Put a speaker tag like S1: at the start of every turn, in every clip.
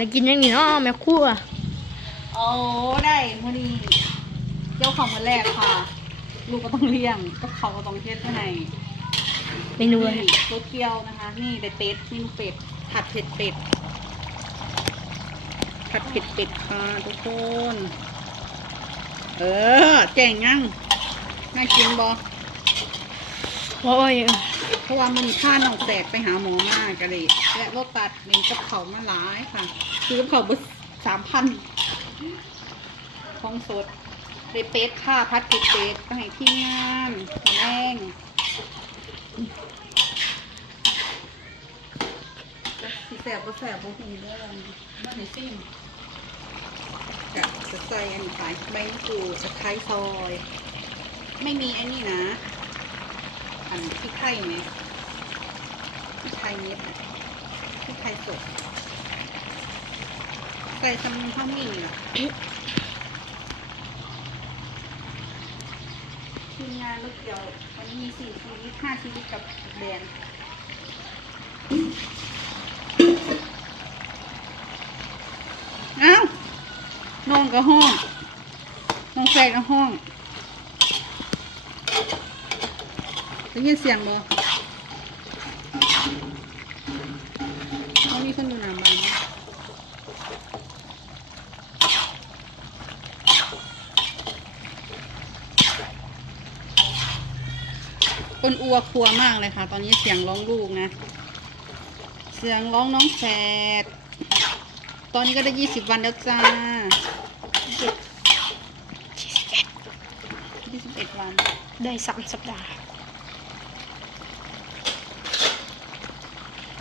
S1: ได้กินยังนี่เนาะแม่ครัว
S2: โอ้ได้มื้อนี้เจ้าของมื้อแรกค่ะ ลูกก็ต้องเลี้ยงก็เขาก็ต้องเฮ็ดให้
S1: เมนูอะไร
S2: นี่รสเกี๊ยวนะคะ นี่ได้เป็ดนี่เป็ดผัดเผ็ดเป็ดผัดเผ็ดเป็ดค่ะทุกคนเออแจ่งยังน่ากินบอ
S1: โอ้ย
S2: เพ ราะว่ามันค่าน้องแตกไปหาหมอมากกะเลยและรถตัดเลี้ยงกับเขามาหลายค่ะ ซื้อกับเขาเบสามพันของสดเดเป็ดค่ะพัดเผ็ดเป็ดก็ให้ที่งานแรงแสบก็แสบบ่หูเด้อบ้านไหนซิมจะจะใส่อันนี้ไปใบมะกรูดตะไคร้ซอย ไม่มีอันนี้นะ อันพริกไทยไหมพริกไทยเม็ดนะพริกไทยสด ใส่ทำข้าวมี่นี่แหละทีมงานรถเดียววันนี้มีสี่ชีวิตห้าชีวิตกับแบรนด์เอ้านอนกับห้องนอนแฟนกับห้อง ได้ยินเสียงบ่ว่ามีคนอยู่หน้าบ้านคนอัวครัวมากเลยค่ะ ตอนนี้เสียงร้องลูกนะ เสียงร้องน้องแฝดตอนนี้ก็ได้ยี่สิบวันแล้วจ้ายี่สิบเอ็ดวัน
S1: ได้สามสัปดาห์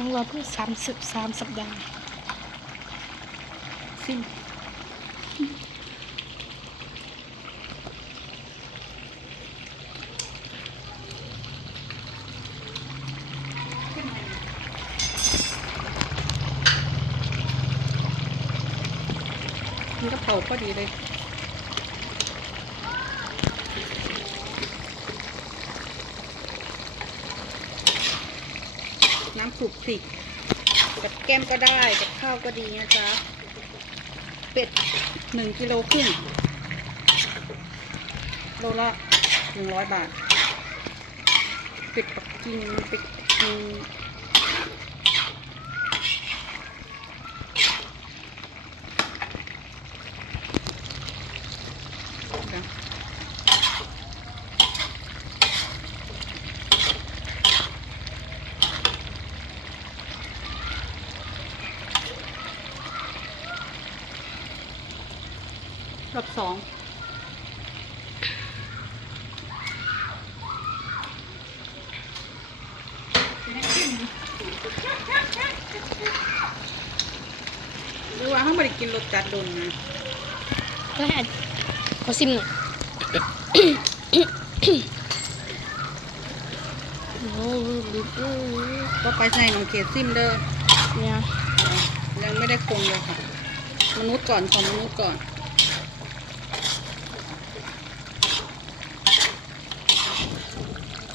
S1: ต้องรอเพิ่งสามสิบสามสัปดาห์
S2: สิ้นมันก็เผาก็ดีเลย สุกสิกับแก้มก็ได้กับข้าวก็ดีนะจ๊ะ เป็ดหนึ่งกิโลครึ่งโลละหนึ่งร้อยบาท เป็ดปักกิ่งเป็ดปักกิ่ง รอบสองหรือว่าเขาไม่ได้กินรสจัดโดนนะ
S1: ก็ให้ขอซิมหน่อยโอ้ย
S2: ก็ไปใส่น้องเขตซิมเด้อ
S1: เนี่ย
S2: ยังไม่ได้คงเลยค่ะ มนุษย์ก่อนของมนุษย์ก่อน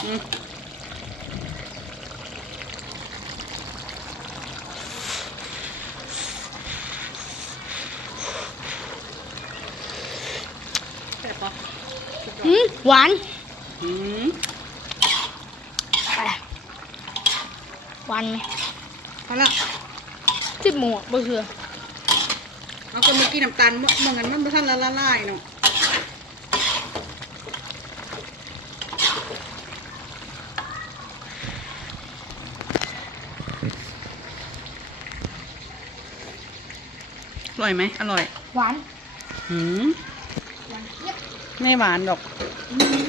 S2: อืมแซ่บปะ
S1: หืมหวาน
S2: อืม
S1: ไปหวานไหม
S2: เอาละ
S1: จิบหมูอะบ่เชื่อ
S2: เอาก็เมื่อกี้น้ำตาลมมองกันมันไม่ทันละละลายเนาะ อร่อยไหมอร่อย
S1: หวาน
S2: หืม
S1: หวานเจี๊ยบ
S2: ไม่หวานหรอก
S1: อืม